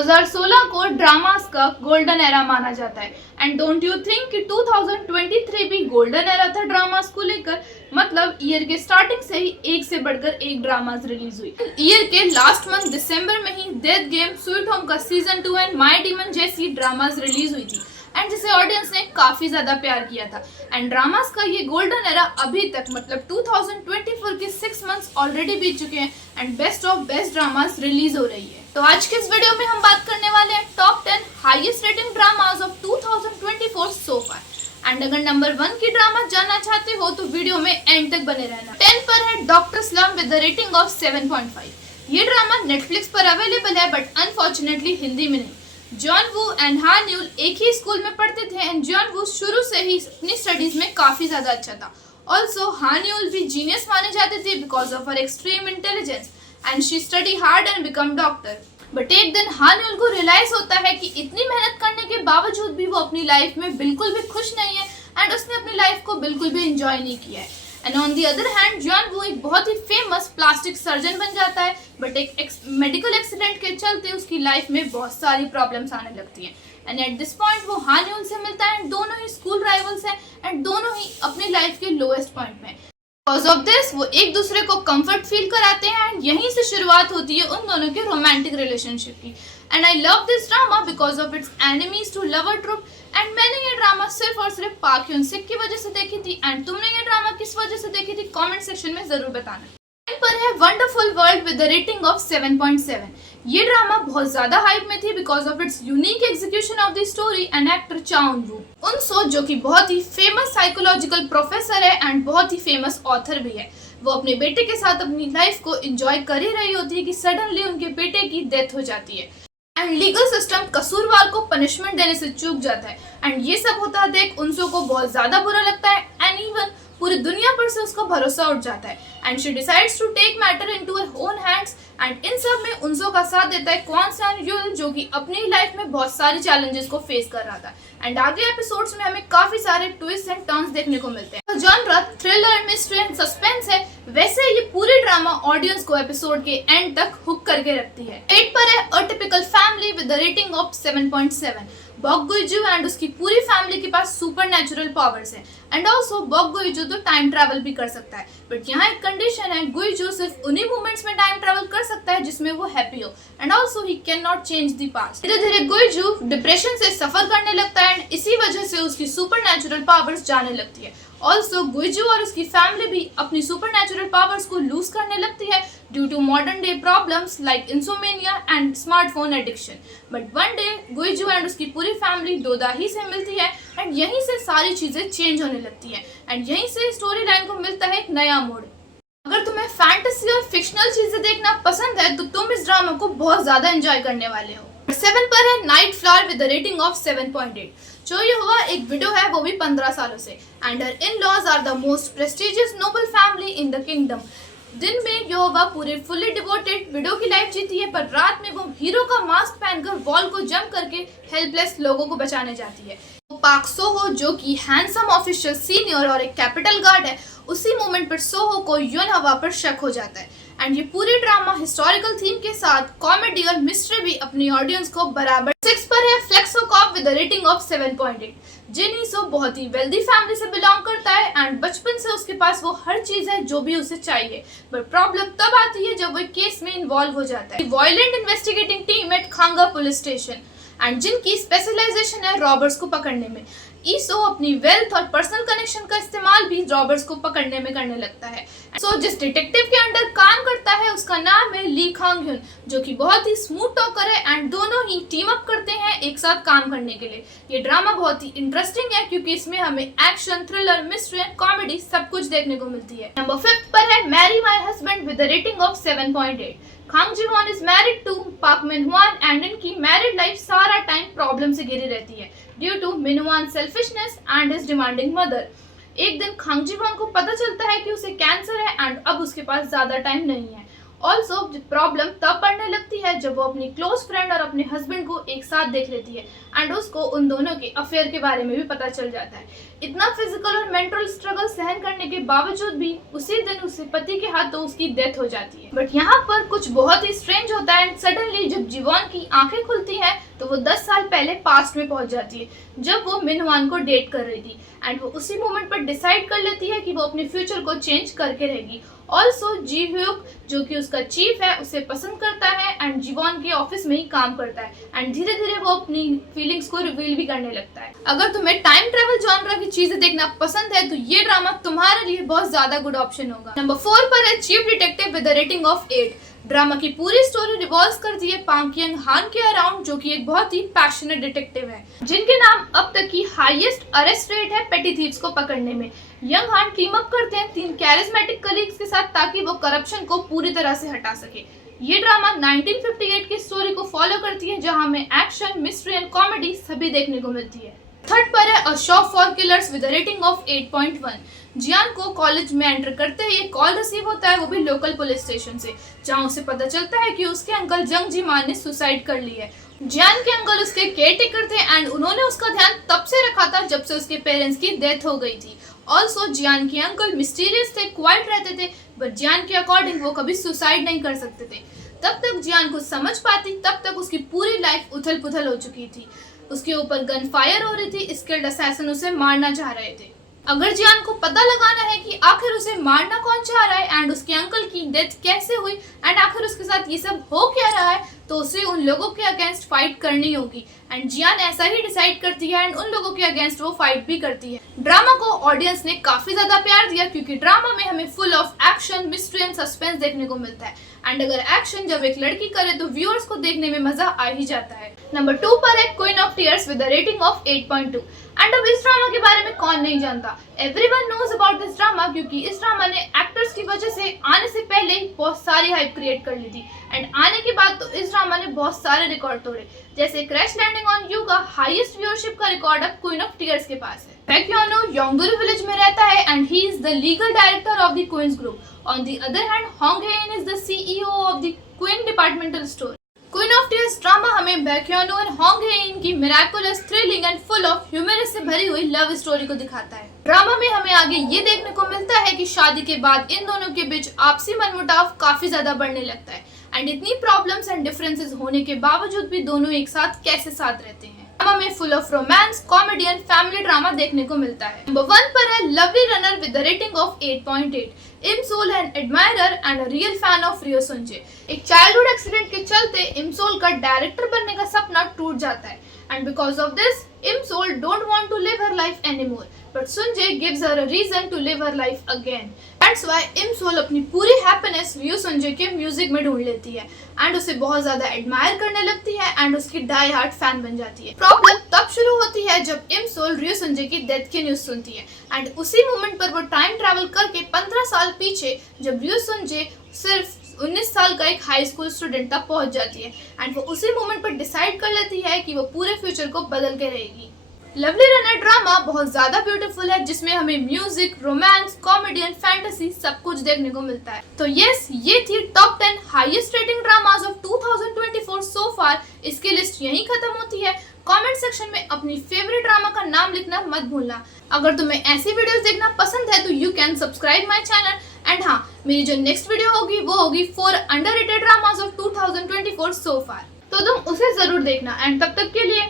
2016 को ड्रामास का golden era माना जाता है एंड डोंट यू थिंक कि 2023 भी गोल्डन एरा था ड्रामास को लेकर। मतलब ईयर के स्टार्टिंग से ही एक से बढ़कर एक ड्रामास रिलीज हुई। ईयर के लास्ट मंथ दिसंबर में ही डेथ गेम, स्वीट होम का सीजन 2 एंड माय डीमन जैसी ड्रामास रिलीज हुई थी एंड जिसे ऑडियंस ने काफी ज्यादा प्यार किया था। एंड ड्रामास का ये गोल्डन एरा अभी तक मतलब 2024 के 6 मंथ्स ऑलरेडी बीत चुके हैं and best of best dramas release हो रही है। तो आज के इस वीडियो में हम बात करने वाले हैं top 10 highest rating dramas of 2024 so far. And अगर नंबर 1 की ड्रामा जानना चाहते हो तो वीडियो में एंड तक बने रहना। 10 पर है doctor slum with the rating of 7.5। ये ड्रामा नेटफ्लिक्स पर अवेलेबल है बट अनफॉर्चुनेटली हिंदी में नहीं। जॉन वू एंड हान यूल एक ही स्कूल में पढ़ते थे एंड जॉन वू शुरू से ही अपनी स्टडीज में काफी ज्यादा अच्छा था। ऑल्सो हान यूल भी जीनियस माने जाते थे because of her extreme intelligence and she study hard and become doctor. But एक दिन हान यूल को रियलाइज होता है कि इतनी मेहनत करने के बावजूद भी वो अपनी लाइफ में बिल्कुल भी खुश नहीं है एंड उसने अपनी लाइफ को बिल्कुल भी एंजॉय नहीं किया है। And on the other hand John वो एक बहुत ही फेमस प्लास्टिक सर्जन बन जाता है बट एक मेडिकल एक्सीडेंट के चलते उसकी लाइफ में बहुत सारी प्रॉब्लम्स आने लगती हैं। एंड एट दिस पॉइंट वो हान यूल से मिलता है एंड दोनों ही स्कूल राइवल्स हैं एंड दोनों ही अपनी लाइफ के लोएस्ट पॉइंट में। बिकॉज ऑफ दिस वो एक दूसरे को कंफर्ट फील कराते हैं एंड यहीं से शुरुआत होती है उन दोनों के रोमांटिक रिलेशनशिप की। And I love this drama because of its enemies to lover trope. And मैंने ये ड्रामा सिर्फ और सिर्फ पाक ह्यून सिक की वजह से देखी थी एंड तुमने ये ड्रामा किस वजह से देखी थी कमेंट सेक्शन में जरूर बताना। पर है Wonderful World with the rating of 7.7। ये ड्रामा बहुत ज्यादा हाइप में थी because of its unique execution of the story and actor Cha Eunwoo. उनसो जो कि बहुत ही फेमस साइकोलॉजिकल प्रोफेसर है एंड बहुत ही फेमस ऑथर भी है, वो अपने बेटे के साथ अपनी लाइफ को एंजॉय कर ही रही होती है कि सडनली उनके बेटे की डेथ हो जाती है एंड लीगल सिस्टम कसूरवार को पनिशमेंट देने से चूक जाता है। एंड ये सब होता देख उनसो को बहुत ज्यादा बुरा लगता है एंड इवन पूरी दुनिया पर से उसका भरोसा उठ जाता है and she decides to take matter into her own hands. And इन सब में उनसो का साथ देता है क्वान सान यूल जो कि अपनी लाइफ में बहुत सारे चैलेंजेस को फेस कर रहा था। एंड आगे एपिसोड्स में हमें काफी सारे ट्विस्ट एंड टर्न्स देखने को मिलते हैं। Genre thriller, mystery and suspense है, वैसे ये पूरी ड्रामा ऑडियंस को एपिसोड के एंड तक हुक करके रखती है। 8 पर है a typical family with the rating of 7.7। Bok Gwiju and उसकी पूरी फैमिली के पास सुपर नेचुरल पावर्स है एंड ऑल्सो बॉक गुइजू तो टाइम ट्रैवल भी कर सकता है बट यहाँ एक कंडीशन है, गुइजू सिर्फ उन्हीं मोमेंट्स में टाइम ट्रैवल कर सकता है जिसमें वो हैप्पी हो and also he can not change the past. धीरे धीरे गुइजू डिप्रेशन से सफर करने लगता है एंड इसी वजह से उसकी सुपर नेचुरल पावर्स जाने लगती है। ऑल्सो गुइजू और उसकी फैमिली भी अपनी सुपर नेचुरल पावर्स को लूज करने लगती है due to modern day problems like insomnia and smartphone addiction. But one day Gwiju and उसकी पूरी फैमिली दोदाही से मिलती है एंड यहीं से सारी चीजें चेंज होने लगती है एंड यहीं से स्टोरी लाइन को मिलता है एक नया मोड़। अगर तुम्हें फैंटेसी और फिक्शनल चीजें देखना पसंद है तो तुम इस ड्रामा को बहुत ज्यादा एंजॉय करने वाले हो। 7 पर है night flower with the rating of 7.8। जो ये हुआ एक विडो है वो भी 15 सालों से and her in laws are the most prestigious noble family in the kingdom. दिन में योवा पूरे फुल्ली डिवोटेड विडो की लाइफ जीती है पर रात में वो हीरो का मास्क पहनकर वॉल को जंप करके हेल्पलेस लोगों को बचाने जाती है। पाक सोहो जो कि हैंडसम ऑफिशियल सीनियर और एक कैपिटल गार्ड है, उसी मोमेंट पर सोहो को युन हवा पर शक हो जाता है एंड ये पूरी ड्रामा हिस्टोरिकल थीम के साथ कॉमेडी और मिस्ट्री भी अपनी ऑडियंस को बराबर। 6 पर है flexo corp with the rating of 7.8। जिन ईसो बहुत ही वेल्दी फैमिली से बिलोंग करता है एंड बचपन से उसके पास वो हर चीज है जो भी उसे चाहिए बट प्रॉब्लम तब आती है जब वो केस में इन्वॉल्व हो जाता है। Violent investigating team at Gangha police station and जिनकी स्पेशलाइजेशन है रॉबर्स को पकड़ने में। ईसो अपनी वेल्थ और पर्सनल कनेक्शन का इस्तेमाल भी रॉबर्स को पकड़ने में करने लगता है। सो जिस डिटेक्टिव के अंडर काम करता है उसका नाम है ली खांग ह्यून जो कि बहुत ही स्मूथ टॉकर है एंड दोनों ही टीम अप करते हैं एक साथ काम करने के लिए। ये ड्रामा बहुत ही इंटरेस्टिंग है क्योंकि इसमें हमें action, thriller, mystery and comedy सब कुछ देखने को मिलती है। नंबर 5 पर है Marry My Husband with the rating of 7.8। Kang Jiwon is married to Park Minhwan and इनकी मैरिड लाइफ सारा टाइम प्रॉब्लम से घिरी रहती है due to Minhwan selfishness and his demanding mother. एक दिन खांग जी वॉन को पता चलता है कि उसे कैंसर है एंड अब उसके पास ज्यादा टाइम नहीं है। ऑल्सो प्रॉब्लम तब बढ़ने लगती है जब वो अपनी क्लोज फ्रेंड और अपने हस्बैंड को एक साथ देख लेती है एंड उसको उन दोनों के अफेयर के बारे में भी पता चल जाता है। इतना फिजिकल और मेंटल स्ट्रगल सहन करने के बावजूद भी उसी दिन उसके पति के हाथों उसकी डेथ हो जाती है। बट यहाँ पर कुछ बहुत ही स्ट्रेंज होता है एंड सडनली जब जीवॉन की आंखें खुलती हैं तो वो 10 साल पहले पास्ट में पहुंच जाती है जब वो मिनहवान को डेट कर रही थी एंड वो उसी मोमेंट पर डिसाइड कर लेती है कि वो अपने फ्यूचर को चेंज करके रहेगी। ऑल्सो जी ह्यूक जो कि उसका चीफ है उसे पसंद करता है एंड जीवॉन के ऑफिस में ही काम करता है एंड धीरे धीरे वो अपनी फीलिंग्स को रिवील भी करने लगता है। अगर तुम्हें टाइम ट्रेवल जॉनरा की चीजें देखना पसंद है तो ये ड्रामा तुम्हारे लिए बहुत ज्यादा गुड ऑप्शन होगा। नंबर 4 पर है chief detective with a rating of 8। Drama की पूरी स्टोरी रिवॉल्व करती है पांग क्यंग हान के अराउंड जो कि एक बहुत ही पैशनेट डिटेक्टिव है जिनके नाम अब तक की हाईएस्ट अरेस्ट रेट है पेटी थीव्स को पकड़ने में। यंग हान टीम अप करते हैं 3 कैरिस्मेटिक कलीग्स के साथ ताकि वो करप्शन को पूरी तरह से हटा सके। ये ड्रामा 1958 की स्टोरी को फॉलो करती है जहां में एक्शन, मिस्ट्री एंड कॉमेडी सभी देखने को मिलती है। थर्ड पर है A Shop for Killers with a rating of 8.1। Jian को कॉलेज में एंटर करते ही एक कॉल रिसीव होता है, वो भी लोकल पुलिस स्टेशन से, जहां उसे पता चलता है कि उसके अंकल जंग जी मान ने सुसाइड कर ली है। जियान के अंकल उसके केयर टेकर थे एंड उन्होंने उसका ध्यान तब से रखा था जब से उसके पेरेंट्स की डेथ हो गई थी। ऑल्सो जियान के अंकल मिस्टीरियस थे, क्वाइट रहते थे, बट जियान के अकॉर्डिंग वो कभी सुसाइड नहीं कर सकते थे। तब तक जियान को समझ पाती तब तक उसकी पूरी लाइफ उथल पुथल हो चुकी थी। उसके ऊपर गन फायर हो रही थी, स्किल्ड असैसिन उसे मारना चाह रहे थे। अगर जियान को पता लगाना है कि आखिर उसे मारना कौन चाह रहा है एंड उसके अंकल की डेथ कैसे हुई एंड आखिर उसके साथ ये सब हो क्या रहा है, तो उसे उन लोगों के अगेंस्ट फाइट करनी होगी एंड जियान ऐसा ही डिसाइड करती है एंड उन लोगों के अगेंस्ट वो फाइट भी करती है। ड्रामा को ऑडियंस ने काफी ज्यादा प्यार दिया क्योंकि ड्रामा में हमें full of action, mystery and suspense देखने को मिलता है एंड अगर एक्शन जब एक लड़की करे तो व्यूअर्स को देखने में मजा आ ही जाता है। नंबर 2 पर है Queen of Tears with a rating of 8.2 and अब इस ड्रामा के बारे में कौन नहीं जानता, everyone knows about this drama क्योंकि इस ड्रामा ने एक्टर्स की वजह से आने से पहले ही बहुत सारी हाइप क्रिएट कर ली थी एंड आने के बाद तो इस ड्रामा ने बहुत सारे रिकॉर्ड तोड़े, जैसे क्रैश लैंडिंग ऑन यू का हाईएस्ट व्यूअरशिप का रिकॉर्ड अब क्वीन ऑफ टीयर्स के पास है। बैक्योनो योंगडोरी विलेज में रहता है and he is the legal director of the Queens Group. On the other hand Hong Haein is the CEO of the Queen departmental store. Queen of Tears drama हमें Baek Hyunwoo और Hong Haein की miraculous, thrilling and full of humorous से भरी हुई love story को दिखाता है। Drama में हमें आगे ये देखने को मिलता है कि शादी के बाद इन दोनों के बीच आपसी मनमुटाव काफी ज्यादा बढ़ने लगता है एंड इतनी प्रॉब्लम्स एंड डिफरेंसेस होने के बावजूद भी दोनों एक साथ कैसे साथ रहते हैं। ड्रामा में full of romance, comedy and family drama देखने को मिलता है। नंबर 1 पर है Lovely Runner with the rating of 8.8। Im Sol an admirer and a real fan of Ryu Sunjae. एक चाइल्डहुड एक्सीडेंट के चलते इमसोल का डायरेक्टर बनने का सपना टूट जाता है and because of this Im Sol don't want to live her life anymore but Sunjae gives her a reason to live her life again. That's why Im Sol अपनी पूरी हैप्पीनेस रियो सुंजे के म्यूजिक में ढूंढ लेती है एंड उसे बहुत ज्यादा एडमायर करने लगती है एंड उसकी डाई हार्ट फैन बन जाती है। प्रॉब्लम तब शुरू होती है जब इमसोल रियो सुंजे की डेथ की न्यूज सुनती है एंड उसी मोमेंट पर वो टाइम ट्रैवल करके 15 साल पीछे जब रियो सुंजे सिर्फ 19 साल का एक हाई स्कूल स्टूडेंट तक पहुंच जाती है एंड वो उसी मोमेंट पर डिसाइड कर लेती है कि वो पूरे फ्यूचर को बदल के रहेगी। लवली रनर ड्रामा बहुत ज्यादा ब्यूटीफुल है जिसमें हमें music, romance, comedy and fantasy सब कुछ देखने को मिलता है। तो यस, ये थी top 10 highest rating dramas of 2024 सो फार। इसकी लिस्ट यहीं खत्म होती है। कमेंट सेक्शन में अपनी फेवरेट ड्रामा का नाम लिखना मत भूलना। अगर तुम्हें ऐसी वीडियोस देखना पसंद है तो you can subscribe my channel and हाँ, मेरी जो नेक्स्ट वीडियो होगी वो होगी 4 अंडररेटेड ड्रामास ऑफ 2024 सो फार, तो तुम उसे जरूर देखना एंड तब तक के लिए